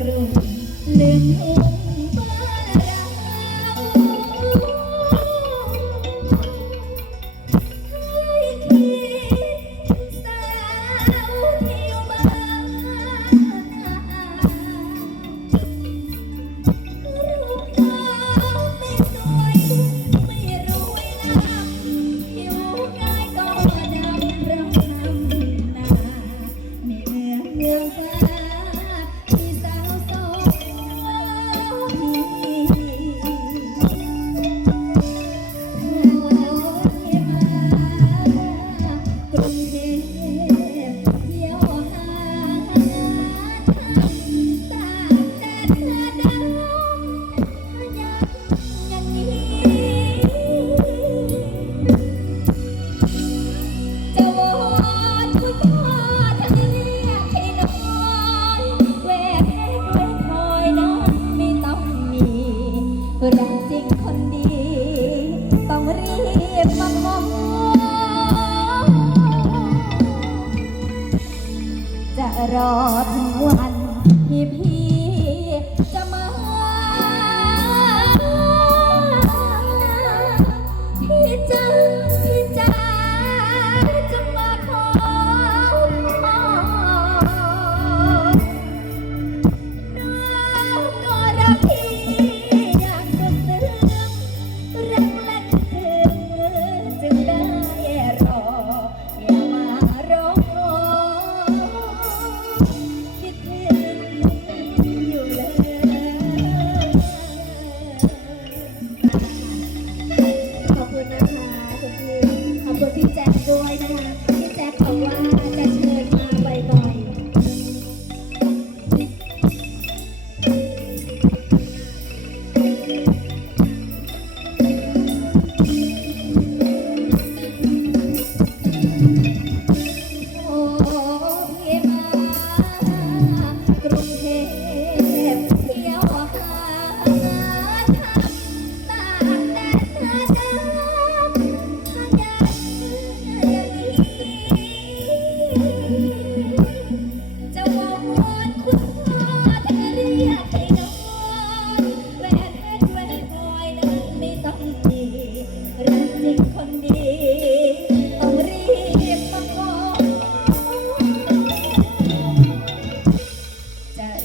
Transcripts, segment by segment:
กรุงลื่หั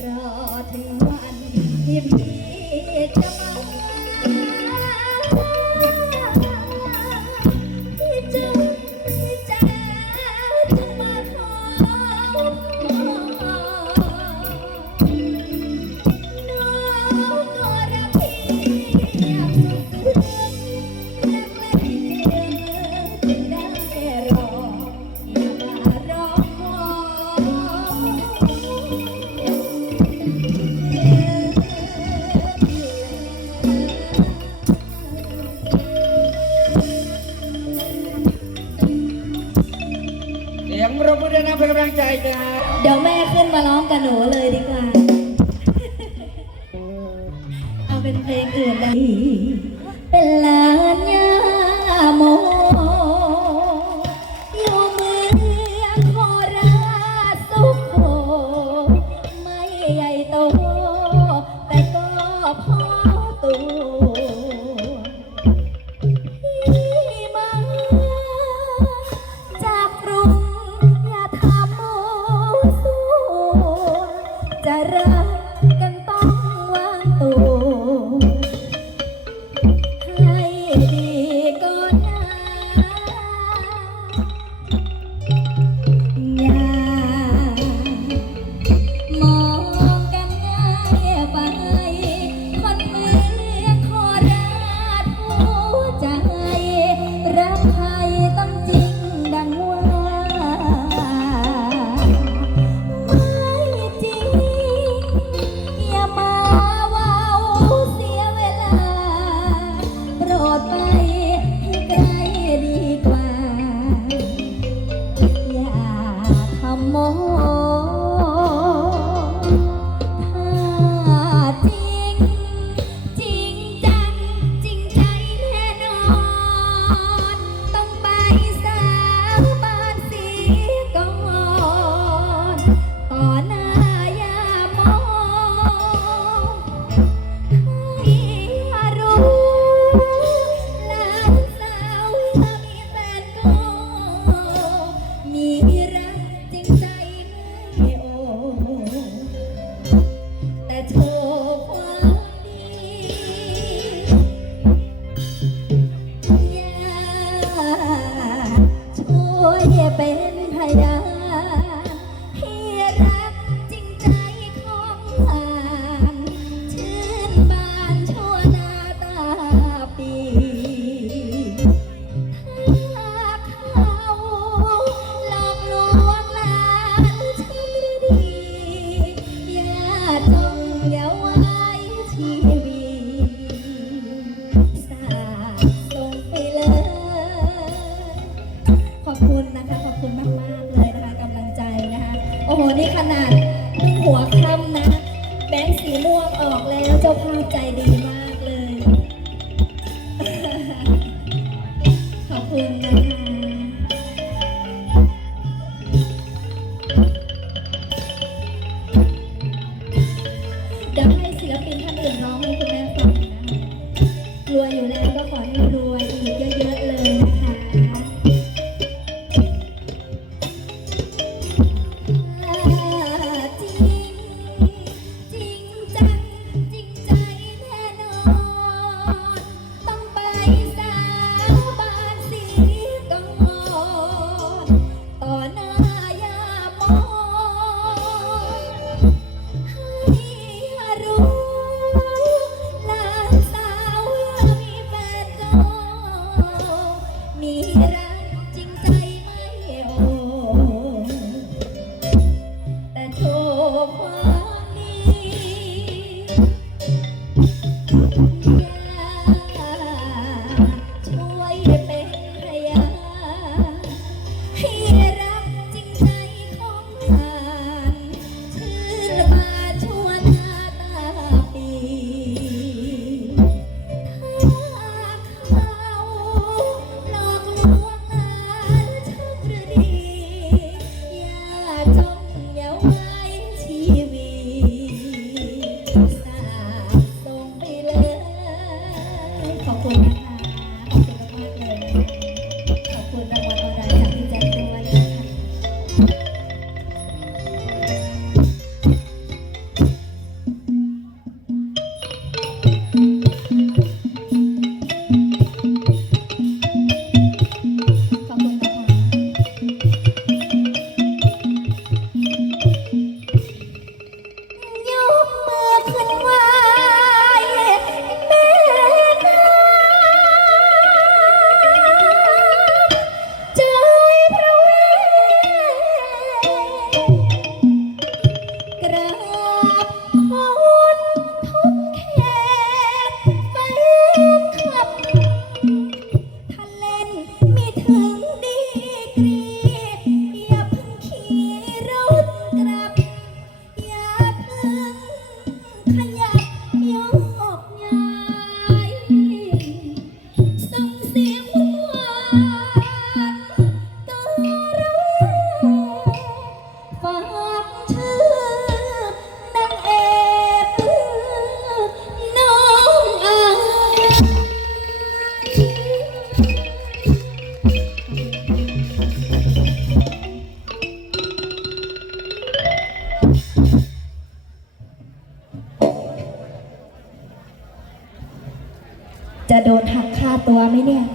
รอถึงวันที่พี่จะ ตัวไหมเนี่ย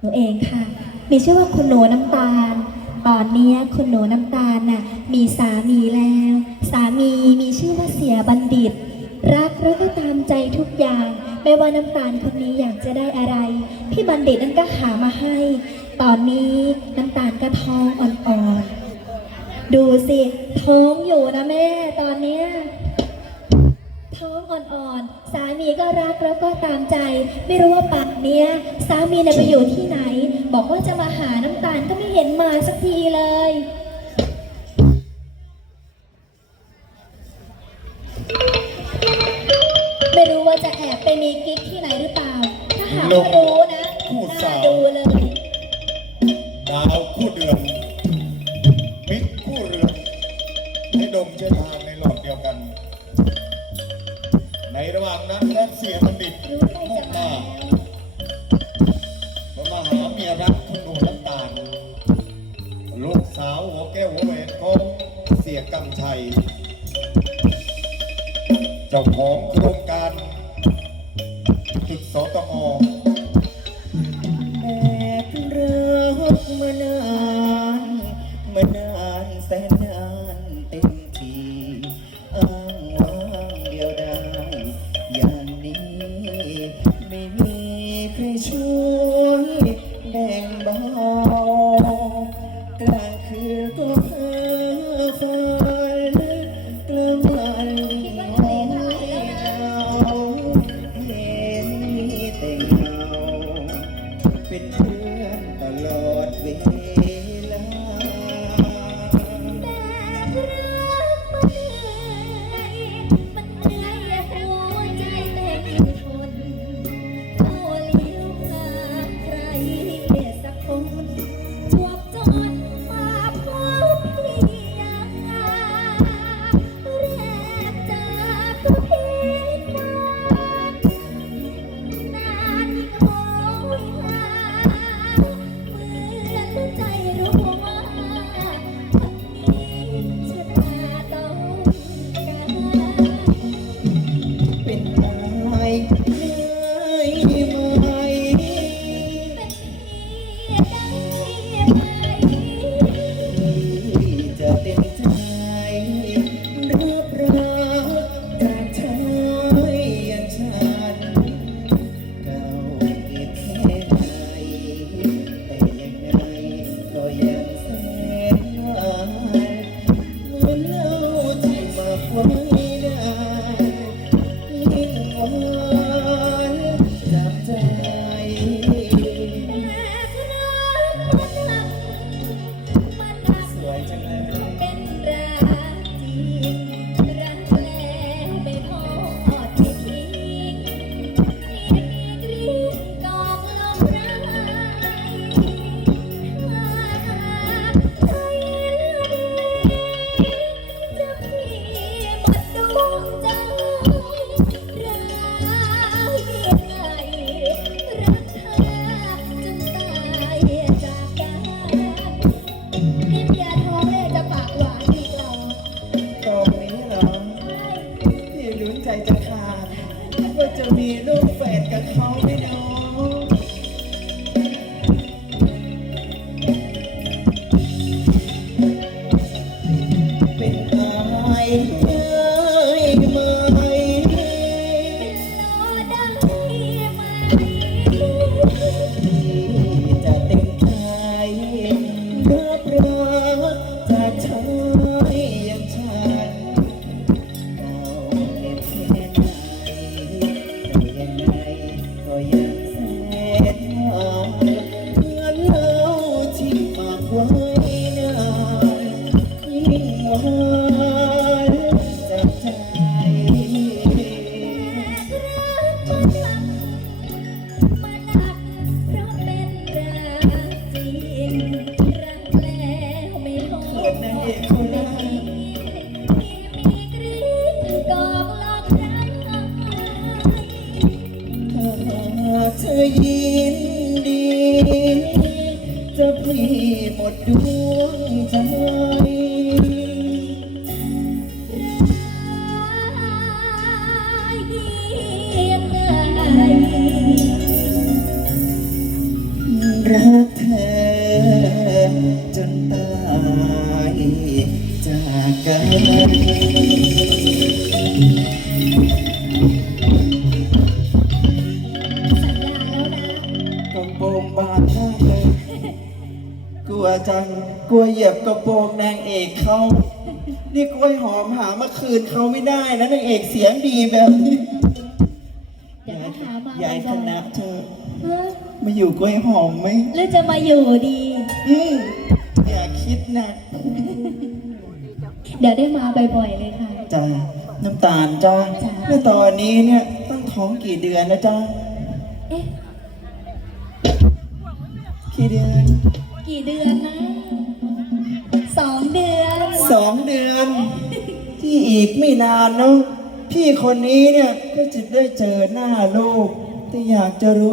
หนูเองค่ะ มีชื่อว่าคุณหนูน้ำตาล ตอนนี้คุณหนูน้ำตาลน่ะ มีสามีแล้ว สามีมีชื่อว่าเสียบัณฑิต รักแล้วก็ตามใจทุกอย่าง ไม่ว่าน้ำตาลคนนี้อยากจะได้อะไร พี่บัณฑิตนั้นก็หามาให้ ตอนนี้น้ำตาลก็ท้องอ่อนๆ ดูสิ ท้องอยู่นะแม่ ตอนเนี้ย ท้องอ่อนๆ สามีก็รักแล้วก็ตามใจ ไม่รู้ว่าปากเนี้ย สามีเนไปอยู่ที่ไหน บอกว่าจะมาหาน้ำตาลก็ไม่เห็นมาสักทีเลย com ยินดี จะพี่หมดดู จัง กลัวเหยียบกระโปรงนางเอกเขา นี่กล้วยหอมหามาคืนเขาไม่ได้นะนางเอกเสียงดีแบบนี้เดี๋ยวก็หามาใหญ่คณะเธอมาอยู่กล้วยหอมไหม หรือจะมาอยู่ดี อืมอย่าคิดนะเดี๋ยวได้มาบ่อยๆเลยค่ะ จ้าน้ำตาลจ้าจ้ะ เมื่อตอนนี้เนี่ยตั้งท้องกี่เดือนนะจ้าเอ๊ะ กี่เดือน กี่เดือนนะสองเดือนสองเดือน ที่อีกไม่นานเนาะพี่คนนี้เนี่ยก็จะได้เจอหน้าลูกแต่อยากจะรู้